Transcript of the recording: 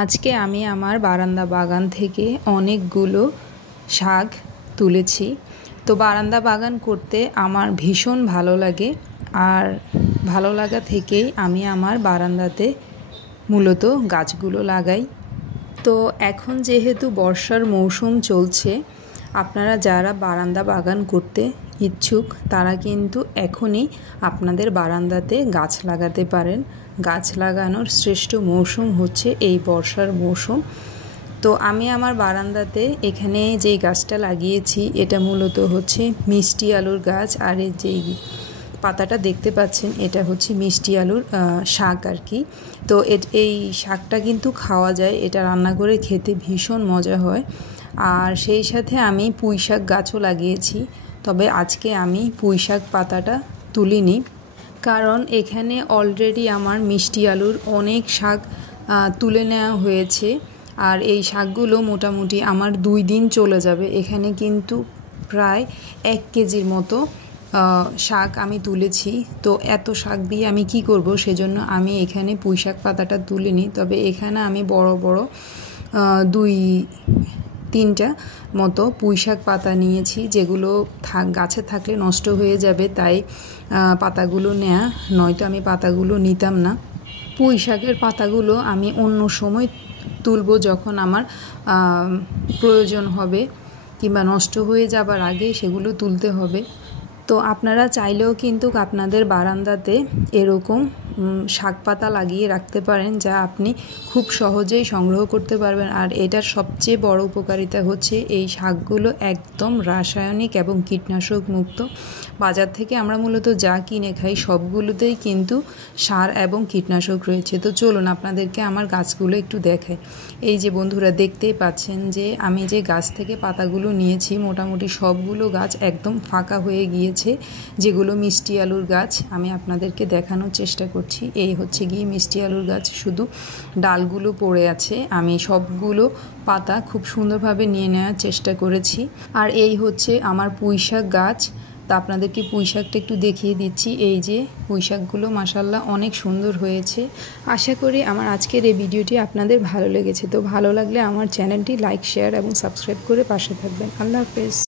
আজকে আমি আমার বারান্দা বাগান থেকে অনেকগুলো শাক তুলেছি। তো বারান্দা বাগান করতে আমার ভীষণ ভালো লাগে, আর ভালো লাগা থেকেই আমি আমার বারান্দাতে মূলত গাছগুলো লাগাই। তো এখন যেহেতু বর্ষার মৌসুম চলছে, আপনারা যারা বারান্দা বাগান করতে ইচ্ছুক তারা কিন্তু এখনই আপনাদের বারান্দাতে গাছ লাগাতে পারেন। গাছ লাগানোর শ্রেষ্ঠ মৌসুম হচ্ছে এই বর্ষার মৌসুম। তো আমি আমার বারান্দাতে এখানে যেই গাছটা লাগিয়েছি এটা মূলত হচ্ছে মিষ্টি আলুর গাছ, আর এই যেই পাতাটা দেখতে পাচ্ছেন এটা হচ্ছে মিষ্টি আলুর শাক আর কি। তো এই শাকটা কিন্তু খাওয়া যায়, এটা রান্না করে খেতে ভীষণ মজা হয়। আর সেই সাথে আমি পুঁই শাক গাছও লাগিয়েছি, তবে আজকে আমি পুঁই শাক পাতাটা তুলিনি, কারণ এখানে অলরেডি আমার মিষ্টি আলুর অনেক শাক তুলে নেওয়া হয়েছে। আর এই শাকগুলো মোটামুটি আমার 2 দিন চলে যাবে। এখানে কিন্তু প্রায় 1 কেজির মতো শাক আমি তুলেছি। তো এত শাক দিয়ে আমি কি করব, সেজন্য আমি এখানে পুঁই শাক পাতাটা তুলিনি। তবে এখানে আমি বড় বড় 2-3টা মতো পুঁই শাক পাতা নিয়েছি, যেগুলো গাছে থাকলে নষ্ট হয়ে যাবে, তাই পাতাগুলো নেয়া, নয়তো আমি পাতাগুলো নিতাম না। পুঁই শাকের পাতাগুলো আমি অন্য সময় তুলবো, যখন আমার প্রয়োজন হবে কিংবা নষ্ট হয়ে যাবার আগে সেগুলো তুলতে হবে। তো আপনারা চাইলেও কিন্তু আপনাদের বারান্দাতে এরকম শাক পাতা লাগিয়ে রাখতে পারেন, যা আপনি খুব সহজেই সংগ্রহ করতে পারবেন। আর এটার সবচেয়ে বড় উপকারিতা হচ্ছে এই শাকগুলো একদম রাসায়নিক এবং কীটনাশক মুক্ত। বাজার থেকে আমরা মূলত যা কিনে খাই সবগুলোতেই কিন্তু সার এবং কীটনাশক রয়েছে। তো চলুন আপনাদেরকে আমার গাছগুলো একটু দেখাই। এই যে বন্ধুরা দেখতেই পাচ্ছেন যে আমি যে গাছ থেকে পাতাগুলো নিয়েছি মোটামুটি সবগুলো গাছ একদম ফাঁকা হয়ে গিয়েছে। যেগুলো মিষ্টি আলুর গাছ আমি আপনাদেরকে দেখানোর চেষ্টা করছি। এই হচ্ছে গিয়ে মিষ্টি আলুর গাছ, শুধু ডালগুলো পড়ে আছে। আমি সবগুলো পাতা খুব সুন্দরভাবে নিয়ে নেওয়ার চেষ্টা করেছি। আর এই হচ্ছে আমার পুঁই শাক গাছ। তা আপনাদেরকে পুঁই শাকটা একটু দেখিয়ে দিচ্ছি। এই যে পুঁই শাকগুলো মাশাআল্লাহ অনেক সুন্দর হয়েছে। আশা করি আমার আজকের এই ভিডিওটি আপনাদের ভালো লেগেছে। তো ভালো লাগলে আমার চ্যানেলটি লাইক, শেয়ার এবং সাবস্ক্রাইব করে পাশে থাকবেন। আল্লাহ হাফেজ।